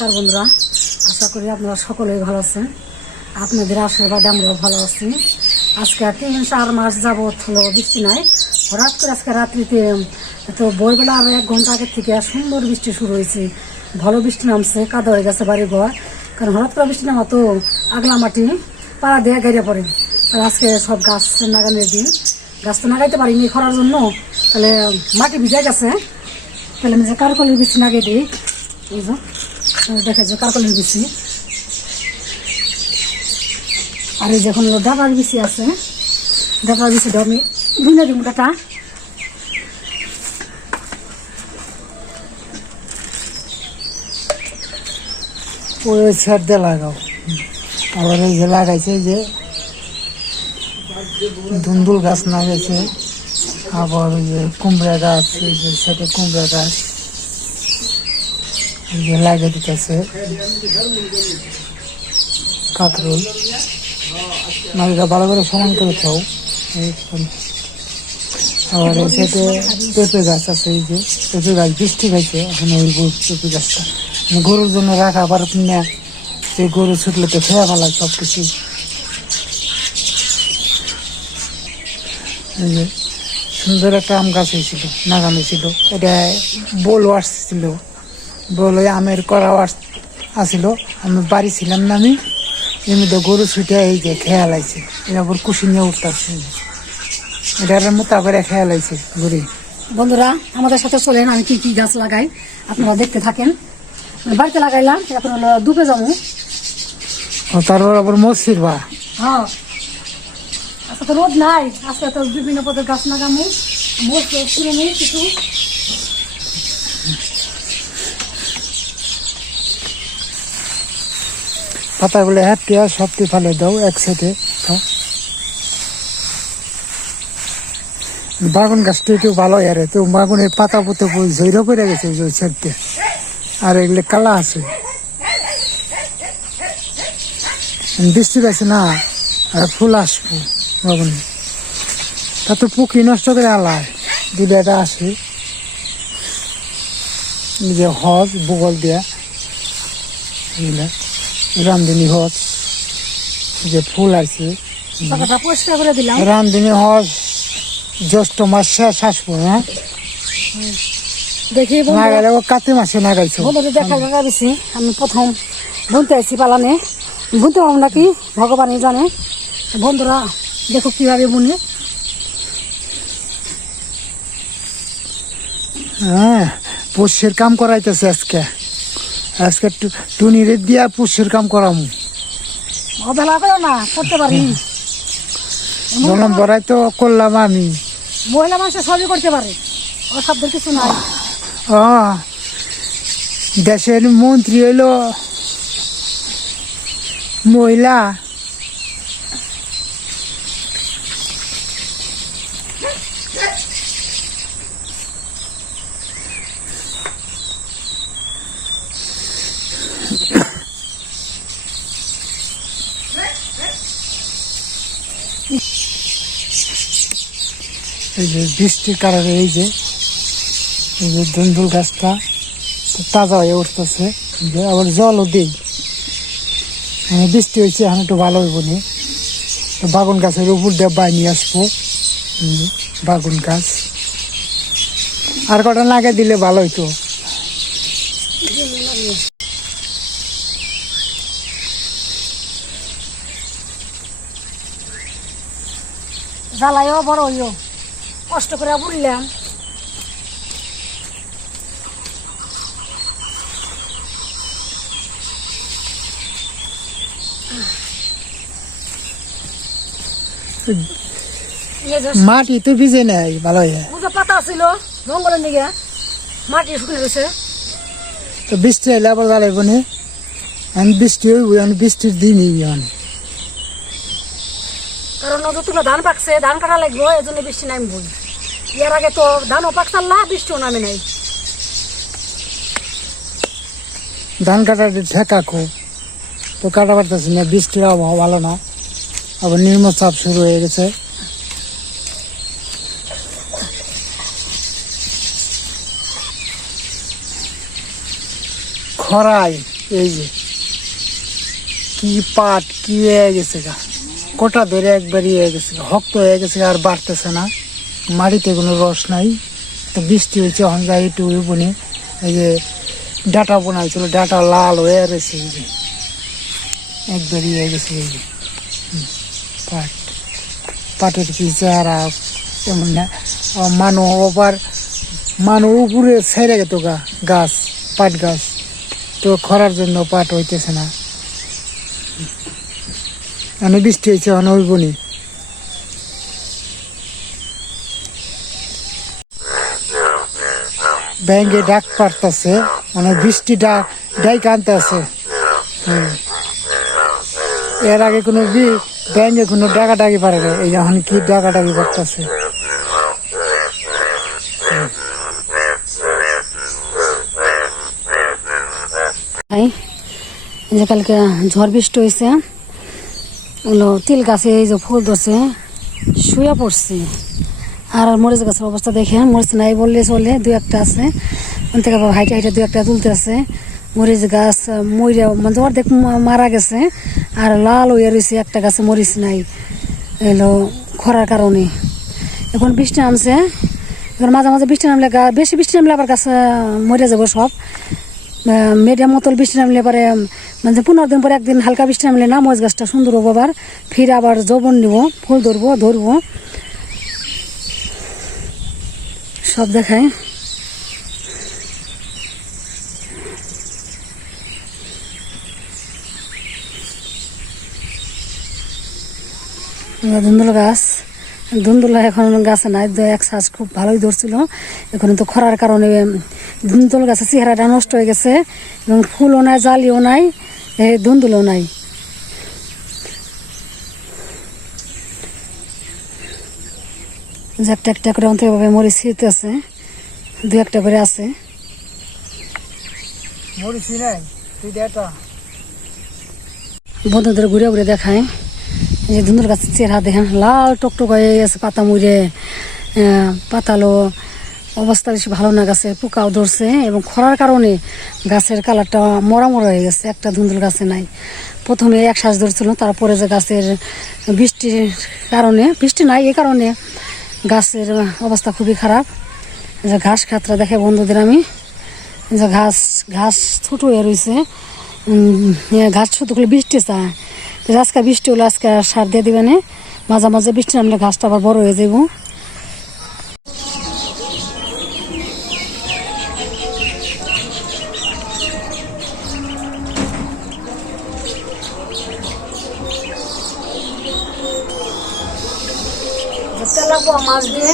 নমস্কার বন্ধুরা, আশা করি আপনারা সকলেই ভালো আছেন। আপনাদের আশীর্বাদে আমরাও ভালো আছি। আজকে তিন, চার মাস যাবৎ হলো বৃষ্টি নাই। হঠাৎ করে আজকে রাত্রিতে, তো বইবেলা আর এক ঘণ্টা আগের থেকে সুন্দর বৃষ্টি শুরু হয়েছে। ভালো বৃষ্টি নামছে, কাদা হয়ে গেছে বাড়ি ঘর কারণ হঠাৎ করে বৃষ্টি নামা তো আগলা মাটি, পাড়া দেয়া গাড়িয়ে পড়ে। আর আজকে সব গাছ নাগানোর দিন। গাছ তো নাগাইতে পারিনি খরার জন্য। তাহলে মাটি ভিজে গেছে। তাহলে আমি যে কারকলের বৃষ্টি নাগাই দিই। এই দেখা যায় কারকলের বিচি আর এই যখন হলো বিচি আছে ডাটার বিচিটা আমি ধুনে দিব ডাটা ওই লাগাও। আবার যে লাগাইছে যে ধুন্দুল গাছ লাগাইছে। আবার ওই যে কুমড়া গাছ, এই যে কুমড়া গাছ। লাগিয়ে দিতেছে। কাকরুল নালিটা ভালো করে সমান করে খাও। আবার এই পেঁপে গাছ আছে, এই যে পেঁপে গাছ, বৃষ্টি খাইছে এখন ওই পেঁপে গাছটা। মানে গরুর জন্য রাখা আবার কিনে সেই গরু ছুটলে তো খেয়ে ভালো সব কিছু সুন্দর একটা আম গাছ হয়েছিল, নাগান হয়েছিল। এটা বল আসছিল বল আমের করাও আস- আসছিল আমি বাড়ি ছিলাম না আমি। এমনিতে গরু ছুটে এই যে খেয়াল লাইছে এটা আবার কুশি নিয়ে উঠতেছে। এটার মতো করে খেয়াল লাইছে গরু বন্ধুরা আমাদের সাথে চলেন আমি কি কি গাছ লাগাই আপনারা দেখতে থাকেন। বাড়িতে লাগাইলাম এখন হলো দুপে যাব তারপর আবার মসজিদ বা? হ্যাঁ। আজকে তো রোদ নাই আজকে তো বিভিন্ন পদের গাছ লাগামু। নিই কিছু। পাতাগুলো হাঁটিয়া সবটি ফেলে দাও একসাথে বাগুন গাছটা একটু ভালো আরে তো বাগুনের পাতা পুঁতে ঝৈর করে গেছে ওই সাইডতে আর এগুলো কালা আছে। বৃষ্টি আছে না, আর ফুল আসব বাগুনে। তা তো পুকি নষ্ট করে আলায় দুটো একটা আসে। যে হজ ভূগোল দেয়া, এগুলা। রামদিনী হজ এই যে ফুল আছে পরিষ্কার করে দিলাম। রামদিনী হজ জ্যৈষ্ঠ মাস শেষ আসব হ্যাঁ? দেখি না বন্ধুরা গেলে ও কাতি মাসে না গাইছো বন্ধুদের দেখা লাগাইছি আমি প্রথম বুনতে আছি পালানে। বুনতে পারব নাকি? ভগবানই জানে। বন্ধুরা দেখো কীভাবে বুনে। হ্যাঁ পুষ্যের কাম করাইতেছে আজকে। আজকে টুনি টুনিরে দিয়া পুষের কাম করামু। অবহেলা করো না করতে পারি। জলম বড়াই তো করলাম আমি মহিলা মানুষ সবই করতে পারে অসাধ্যের কিছু নাই। দেশের মন্ত্রী হইল মহিলা। যে বৃষ্টির কারণে এই যে এই যে দুন্দুল গাছটা তাজা হয়ে উঠতেছে। যে আবার জলও দিই। মানে বৃষ্টি হয়েছে, এখন একটু ভালো হইব নি। বাগুন গাছের উপর দিয়ে বাই নিয়ে আসব। বাগুন গাছ। আর কটা লাগে দিলে ভালো হইতো। জ্বালাইও বড় হইও। কষ্ট করে বুড়লাম। মাটি তো ভিজে নেই ভালো পাতা ছিল জঙ্গলের দিকে। মাটি শুকিয়ে গেছে। তো বৃষ্টি এলে আবার জ্বালাইব নি। এখন বৃষ্টি হইব এখন বৃষ্টির দিনই এখন। কারণ নতুন ধান পাকছে, ধান কাটা লাগবে এই জন্য বৃষ্টি নামবই। এর আগে তো ধানও পাকতাল না, বৃষ্টিও নামে নাই। ধান কাটার ঠেকা খুব। তো কাটা পারতেছি না, বৃষ্টির আবহাওয়া ভালো না। আবার নিম্নচাপ শুরু হয়ে গেছে। খরাই এই যে, কি পাট, কি হয়ে গেছে গা। কোটা ধরে একবার ইয়ে হয়ে গেছে গা, শক্ত হয়ে গেছে আর বাড়তেছে না। মাটিতে কোনো রস নাই। তো বৃষ্টি হয়েছে এখন যাই একটু বনে এই যে ডাটা বোনাইছিল ডাটা লাল হয়ে রয়েছে এই যে। একবার ইয়ে হয়ে গেছে এই যে। পাট। পাটের কি চেহারা এমন না। মানু আবার মানু উপরে ছেড়ে গেত গা গাছ পাট গাছ। তো খরার জন্য পাট হইতেছে না। মানে বৃষ্টি হয়েছে এখন হইব নি। ব্যাঙ্গে ডাক পারতেছে মানে বৃষ্টি ডাক ডাইক আনতেছে। এর আগে কোনো বি- ব্যাঙ্গে কোনো ডাকা ডাকি পারে না এই এখন কি ডাকা ডাকি পারতেছে কালকে ঝড় বৃষ্টি হয়েছে হলো, তিল গাছে এই যে ফুল ধরছে, শুয়ে পড়ছে। আর মরিচ গাছের অবস্থা দেখে মরিচ নাই বললে চলে দু একটা আছে। ওখান থেকে হাইটে হাইটে দু একটা তুলতে আছে। মরিচ গাছ মরিয়া মানে অর্ধেক মারা গেছে, আর লাল হয়ে রয়েছে একটা গাছে মরিচ নাই। এলো, খরার কারণে। এখন বৃষ্টি নামছে। এখন মাঝে মাঝে বৃষ্টি নামলে গা, বেশি বৃষ্টি নামলে আবার গাছ মরে যাব সব। মিডিয়াম মতল বৃষ্টি নামলে পরে মানে পনেরো দিন পরে একদিন হালকা বৃষ্টি নামলে না মজ গাছটা সুন্দর হব আবার। ফির আবার যৌবন নিব, ফুল ধরবো ধরবো। সব দেখায় ধুন্দুল গাছ। ধুন্দুলা এখন গাছে নাই দু এক শ্বাস খুব ভালোই ধরছিল। এখন তো খরার কারণে ধুন্দুল গাছের চেহারাটা নষ্ট হয়ে গেছে এবং ফুলও নাই জালিও নাই ধুন্দুলও নাই। যে একটা একটা করে অন্তভাবে মরে ছিঁড়তেছে দু একটা করে আছে। বন্ধুদের ঘুরে ঘুরে দেখায়। যে ধুন্দুর গাছের চেহারা দেখেন, লাল টকটক হয়ে গেছে পাতা মুড়ে। পাতালো অবস্থা বেশি ভালো না, গাছে পোকাও ধরছে এবং খরার কারণে গাছের কালারটা মরা মরা হয়ে গেছে, একটা ধুন্দুল গাছে নাই। প্রথমে এক শ্বাস ধরছিল, তারপরে যে গাছের বৃষ্টির কারণে, বৃষ্টি নাই এই কারণে গাছের অবস্থা খুবই খারাপ। যে ঘাস খাতরা দেখে বন্ধুদের আমি যে ঘাস ঘাস ছোট হয়ে রয়েছে। ঘাস ছোট করলে বৃষ্টি চায়। আজকে বৃষ্টি হলে আজকে সার দিয়ে দিবেন মাঝে মাঝে বৃষ্টি নামলে ঘাসটা আবার বড় হয়ে যাব তেলাপোয়া মাছ দিয়ে।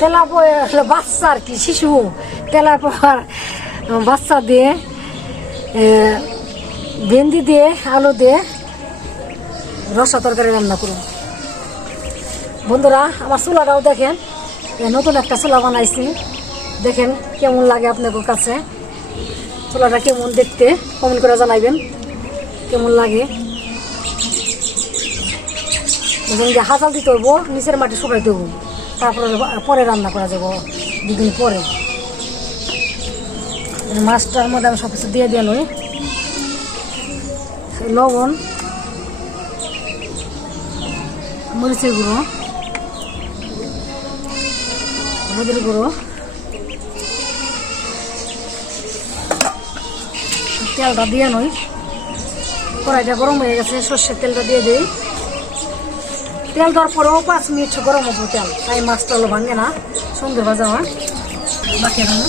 তেলাপোয়া আসলে বাচ্চা আর কি, শিশু। তেলাপোয়ার বাচ্চা দিয়ে ভেন্দি দিয়ে, আলু দিয়ে রসা তরকারি রান্না করুন। বন্ধুরা, আমার চুলাটাও দেখেন নতুন একটা চুলা বানাইছি। দেখেন কেমন লাগে আপনাদের কাছে? চুলাটা কেমন দেখতে? কমেন্ট করে জানাইবেন। কেমন লাগে? যে হাজাল দিতে হইব, নিচের মাটি শুকাইতে হইব। তারপরে, পরে রান্না করা যাব দুদিন পরে। মাছটার মধ্যে আমি সব কিছু দিয়ে দিয়ে নই লবণ, মরিচের গুঁড়ো, হলুদের গুঁড়ো, তেলটা দিয়ে নই কড়াইটা গরম হয়ে গেছে, সর্ষের তেলটা দিয়ে দিই। তেল দেওয়ার পরেও পাঁচ মিনিট গরম হব তেল, তাই মাছটা হলো ভাঙে না সুন্দর ভাজা হয়। বাকি রান্না।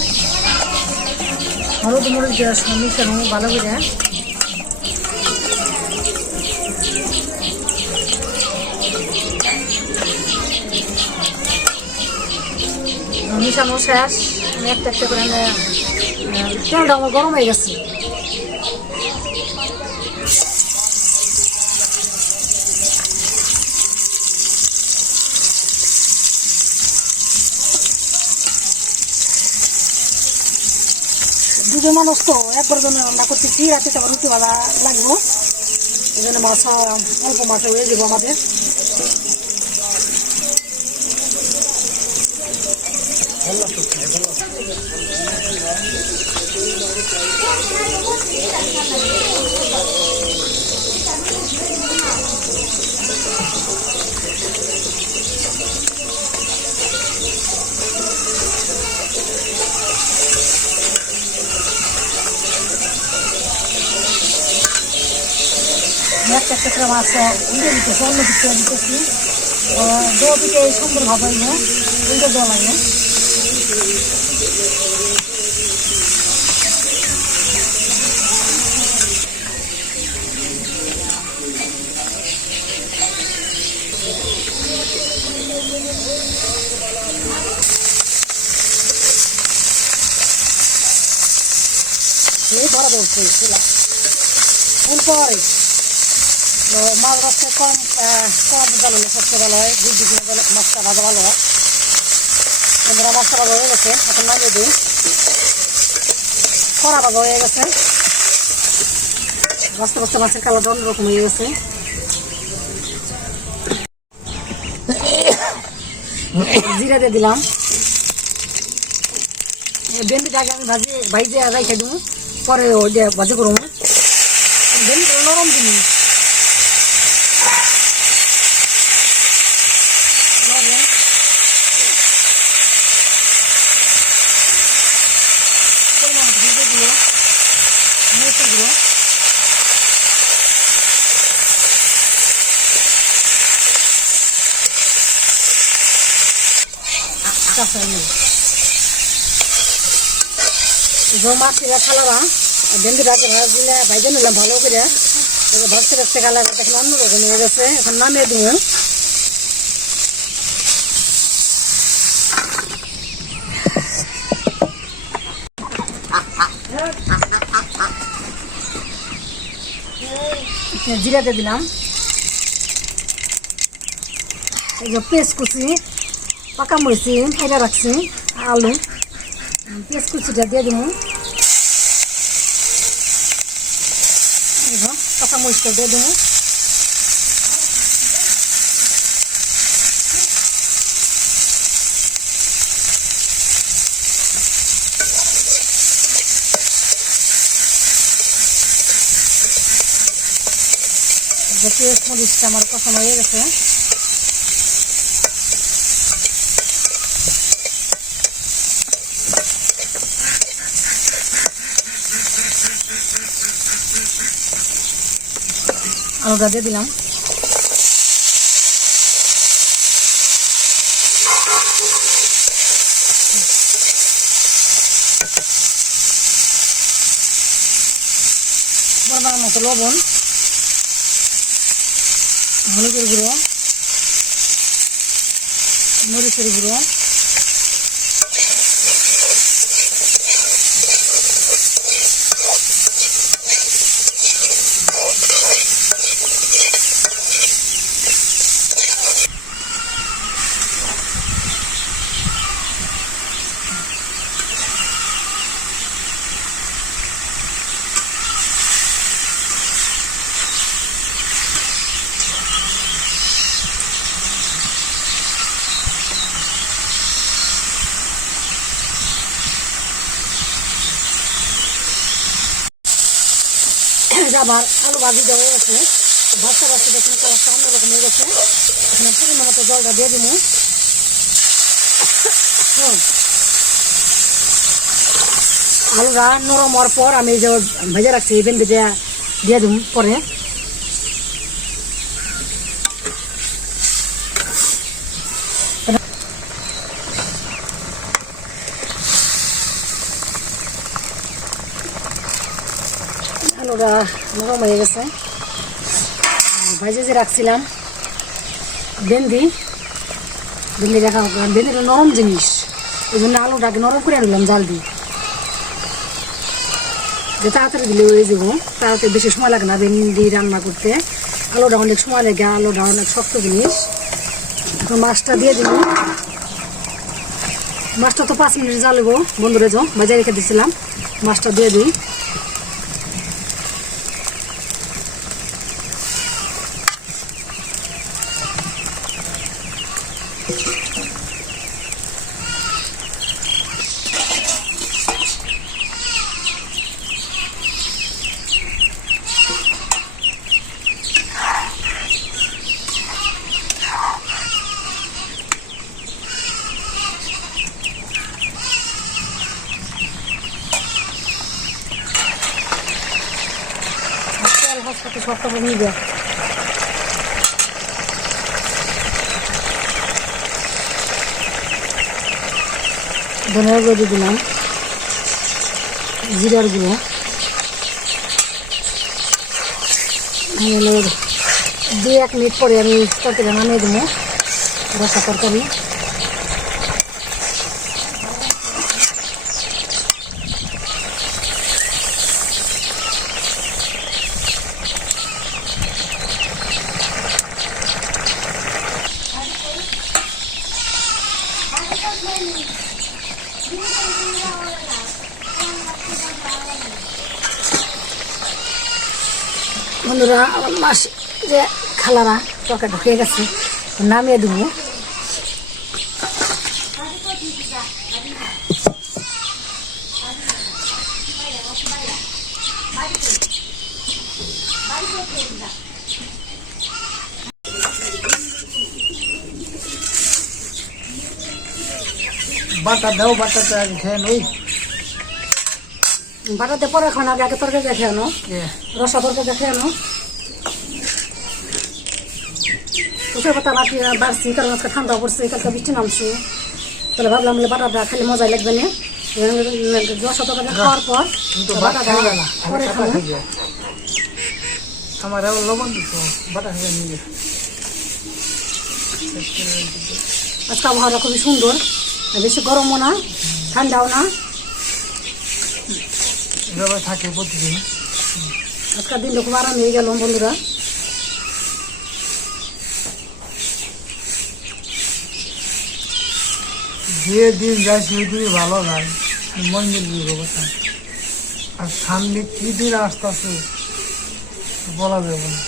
হলুদ মরিচ মিশানো ভালো করে মিশানো শেষ একটা একটা করে আহ, তেলটা আমার গরম হয়ে গেছে। দুজন মানুষ তো, একবার জন্য রান্না করতেছি, রাতে আবার রুটি ভাজা লাগবো। এই জন্য মাছ অল্প মাছ হয়ে যাব আমাদের। আমি একটা একটা করে মাছ উল্টে দিতেছি অন্য দিকে দিতেছি দো দিকে সুন্দর ভাবে উল্টে দেওয়া লাগে। এই বড় ফুল পরে। তো মাছ ভাজতে কম কম জ্বালানো সবচেয়ে ভালো হয়, দুই দিকে মাছটা ভাজা ভালো হয় বন্ধুরা মাছটা ভাজা হয়ে গেছে, এখন নামিয়ে দিই। কড়া ভাজা হয়ে গেছে। ভাজতে ভাজতে মাছের কালারটা অন্যরকম হয়ে গেছে। জিরা দিয়ে দিলাম। ভেন্ডিটা আগে আমি ভাজি ভাইজে রাইখে দিব পরে ওই ভাজি করব ভেন্ডিটা নরম জিনিস লবণ পরিমাণ মতো ভেজে দিল মরিচের গুঁড়ো কাঁচা নুন যে মাছটা খালারা ভেন্ডিটাকে ভাজলে ভাইজে নিলাম ভালো করে এবার ভাজতে ভাজতে কালার এখন অন্যরকম হয়ে গেছে, এখন নামিয়ে দিব। জিরা দিয়ে দিলাম। এই যে পেঁয়াজ কুচি। পাকা মরিচি ফাইটা রাখছি, আলু পেঁয়াজ কুচিটা দিয়ে দিব। কাঁচা মরিচটা দিয়ে দেবো। পেঁয়াজ মরিচটা আমার পছন্দ হয়ে গেছে। আলুটা দিয়ে দিলাম। পরিমাণ মতো লবণ হলুদের গুঁড়ো মরিচের গুঁড়ো যে আবার আলু ভাজি দেওয়া আছে ভাজতে ভাজতে দেখুন কালারটা অন্যরকম হয়ে গেছে। এখানে পরিমাণ মতো জলটা দিয়ে দিব। আলুটা নরম হওয়ার পর আমি যে ভেজে রাখছি, এই ভেন্ডিটা দিয়ে দিব পরে আলুটা নরম হয়ে গেছে। ভাজে যে রাখছিলাম ভেন্দি ভেন্দি রাখা ভেন্দিটা নরম জিনিস। ওই জন্য আলুটাকে নরম করে নিলাম জাল দিয়ে। যে তাড়াতাড়ি দিলে হয়ে যাব। তাড়াতাড়ি বেশি সময় লাগে না ভেন্ডি রান্না করতে। আলুটা অনেক সময় লাগে, আলুটা অনেক শক্ত জিনিস। এখন মাছটা দিয়ে দিব মাছটা তো পাঁচ মিনিট জ্বালবো। বন্ধুরা যাও বাজারে রেখে দিয়েছিলাম মাছটা দিয়ে দিই। Сейчас, вот, что-то, что-то не делать. গুঁড়ো দিয়ে দিলাম। জিরার গুঁড়ো। দু এক মিনিট পরে আমি তরকারি নামিয়ে দেবো। রসা তরকারি বন্ধুরা আমার মাস যে খালারা তরকারি ঢুকে গেছে নামিয়ে দেবো বাটা দাও বাটাটা আগে খেয়ে নই। বাটাতে পরে এখন আগে আগে তরকারি দেখে আনো রসা তরকারি দেখে আনো উঠে পাতা বাটি বাড়ছি কারণ আজকে ঠান্ডা পড়ছে কালকে বৃষ্টি নামছে। তাহলে ভাবলাম বলে বাটাটা খালি মজাই লাগবে না। রসা তরকারি খাওয়ার পর বাটাটা খাব। আমার লবণ দিত বাটা খাইবে নিয়ে আজকে আবহাওয়াটা খুবই সুন্দর বেশি গরমও না ঠান্ডাও না। থাকে প্রতিদিন। আজকের দিনটা খুব আরাম হয়ে গেল বন্ধুরা। যে দিন যায় সেই দিন ভালো যায়। মন মিলবি ব্যবস্থা আর সামনে কি দিন আসতেছে বলা যাবে না।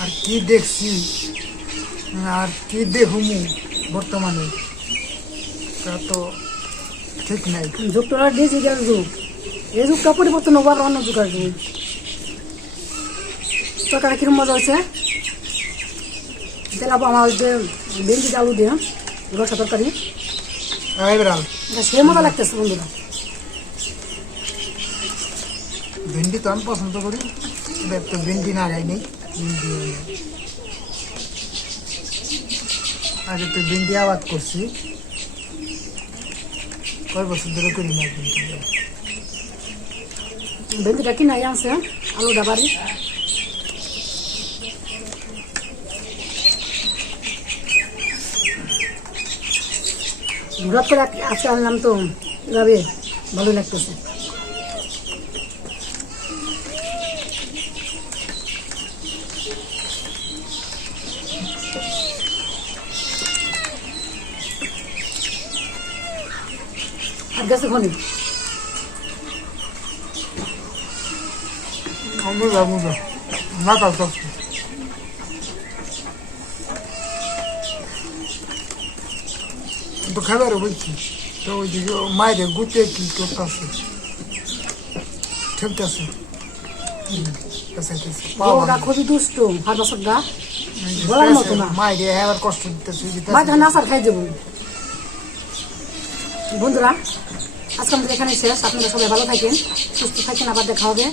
আর কি দেখছি, আর কি দেখুমু বর্তমানে, তা তো ঠিক নাই। যুগটা ডিজিটাল যুগ? এই যুগটা পরিবর্তন হব আর অন্য যুগ আসবে তরকারি কিরম মজা হয়েছে? তেলাবো আমার যে ভেন্ডি আলু দিয়ে রসা তরকারি। এবার এটা সে মজা লাগতেছে বন্ধুরা। ভেন্ডি তো আমি পছন্দ করি। তো ভেন্ডি না হলো। আগে তো ভেন্ডি আবাদ করছি। কয় বছর ধরে করি না ভেন্ডি। ভেন্ডিটা কিনে আনছে আলুটা বাড়ি। হঠাৎ করে আজ- আজকে আনলাম তো এভাবে ভালো লাগতেছে। গেছে খনি না তো বলছি তো ওইদিকে মায়ের গুতে কি করতেছে ঠেকতেছে ওরা খুবই দুষ্ট হাত বছরটা বলার মতো না মায়ের এবার কষ্ট দিতেছে মা যখন আসার খাই দেবো বন্ধুরা আজকে আমাদের এখানে শেষ। আপনারা সবাই ভালো থাকেন সুস্থ থাকেন আবার দেখা হবে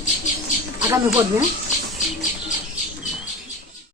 আগামী পর্বে